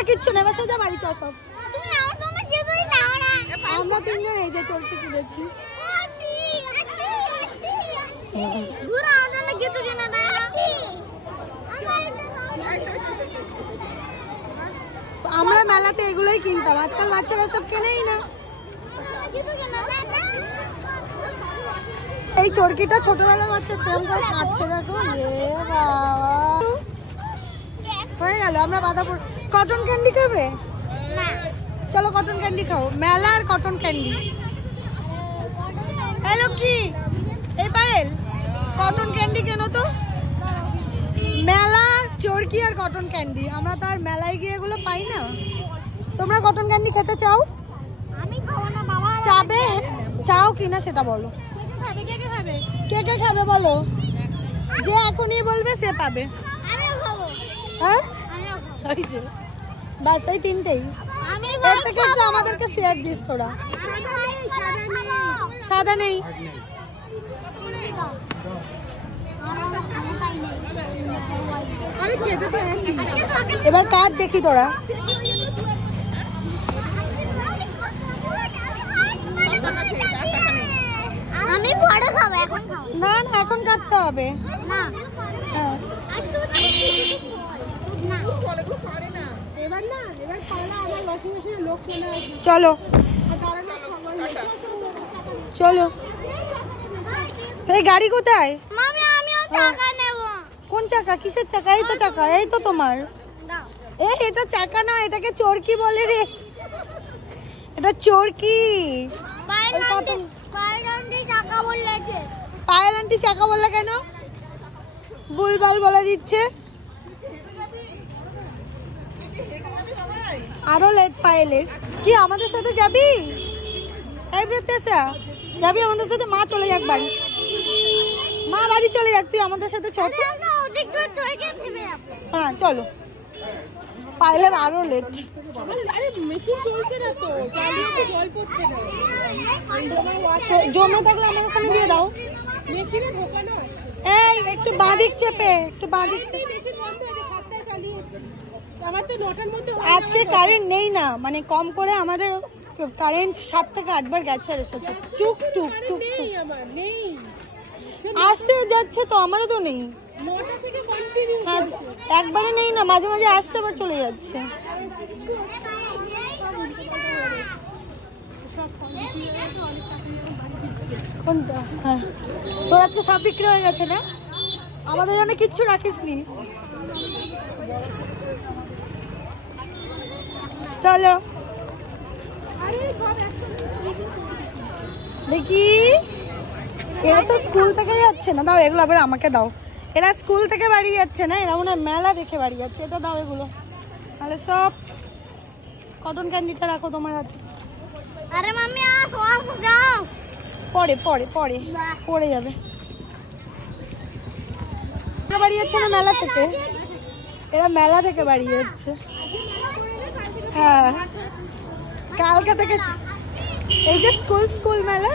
একটা কিচ্ছু নেই, এবার সোজা বাড়ি চ সব। আমরা তিনজন এই যে চলতে কিনেছি। আমরা মেলাতে এগুলোই কিনতাম, আজকাল বাচ্চারা সব কেনেই না। এই চরকিটা ছোটবেলার বাচ্চা কেমন করে খাচ্ছে দেখো। এ বাবা, হয়ে গেল। আমরা বাঁধাপুর কটন ক্যান্ডি খাবে? চলো কটন ক্যান্ডি খাও। মেলা আর কটন ক্যান্ডি। হ্যালো কি এই পায়েল, কটন ক্যান্ডি কেন তো। মেলা চরকি আর কটন ক্যান্ডি, আমরা তো আর মেলায় গিয়ে এগুলো পাই না। তোমরা কটন ক্যান্ডি খেতে চাও? চাবে? চাও কিনা সেটা বলো। কে কে খাবে বলো, যে এখনই বলবে সে পাবে। হ্যাঁ বাস এই তিনটেই। এর থেকে একটু আমাদেরকে শেয়ার দিস তোরা। সাদা নেই। এবার কাজ দেখি তোরা। আমি পরে খাবো, এখন খাবো না না, এখন কাটতে হবে না। হ্যাঁ। চলো চলো। এই গাড়ি কোথায়? মামি আমিও টাকা নেব। কোন চাকা? কিসের চাকা? এই তো চাকা, এই তো তোমার। এই এটা চাকা না, এটাকে চরকি বলে রে। এটা চরকি। পায়েল আন্টি টাকা বললেছে। পায়েল আন্টি চাকা বললে কেন? ভুলভাল বলে দিচ্ছে। আরো লেট পায়েলের। কি আমাদের সাথে যাবি? এই প্রত্যাশা যাবি আমাদের সাথে? মা চলে যাক বাড়ি, মা বাড়ি চলে যাক, তুই আমাদের সাথে চল। হ্যাঁ চলো। পায়েলের আরো লেট। জমে থাকলে আমার ওখানে দিয়ে দাও। এই একটু বাঁদিক চেপে, একটু বাঁদিক চেপে। আজকে কারেন্ট নেই না, মানে কম করে আমাদের কারেন্ট 7 থেকে 8 বার গেছে আর এসেছে। টুক টুক টুক টুক আসতে যাচ্ছে তো, আমারও তো নেই। হ্যাঁ একবারে নেই না, মাঝে মাঝে আসতে আবার চলে যাচ্ছে। কোনটা? হ্যাঁ তোর আজকে সব বিক্রি হয়ে গেছে না? আমাদের জন্য কিচ্ছু রাখিস নি। চলো দেখি। এরা তো স্কুল থেকে যাচ্ছে না, দাও এগুলো আবার আমাকে দাও। এরা স্কুল থেকে বাড়ি যাচ্ছে না, এরা মনে হয় মেলা দেখে বাড়ি যাচ্ছে। এটা দাও এগুলো, তাহলে সব কটন ক্যান্ডিটা রাখো তোমার হাতে। আরে মাম্মি যাও। পরে পরে পরে পড়ে যাবে। বাড়ি যাচ্ছে না মেলা থেকে, এরা মেলা থেকে বাড়ি যাচ্ছে। হ্যাঁ কালকে থেকে এই যে স্কুল মেলা।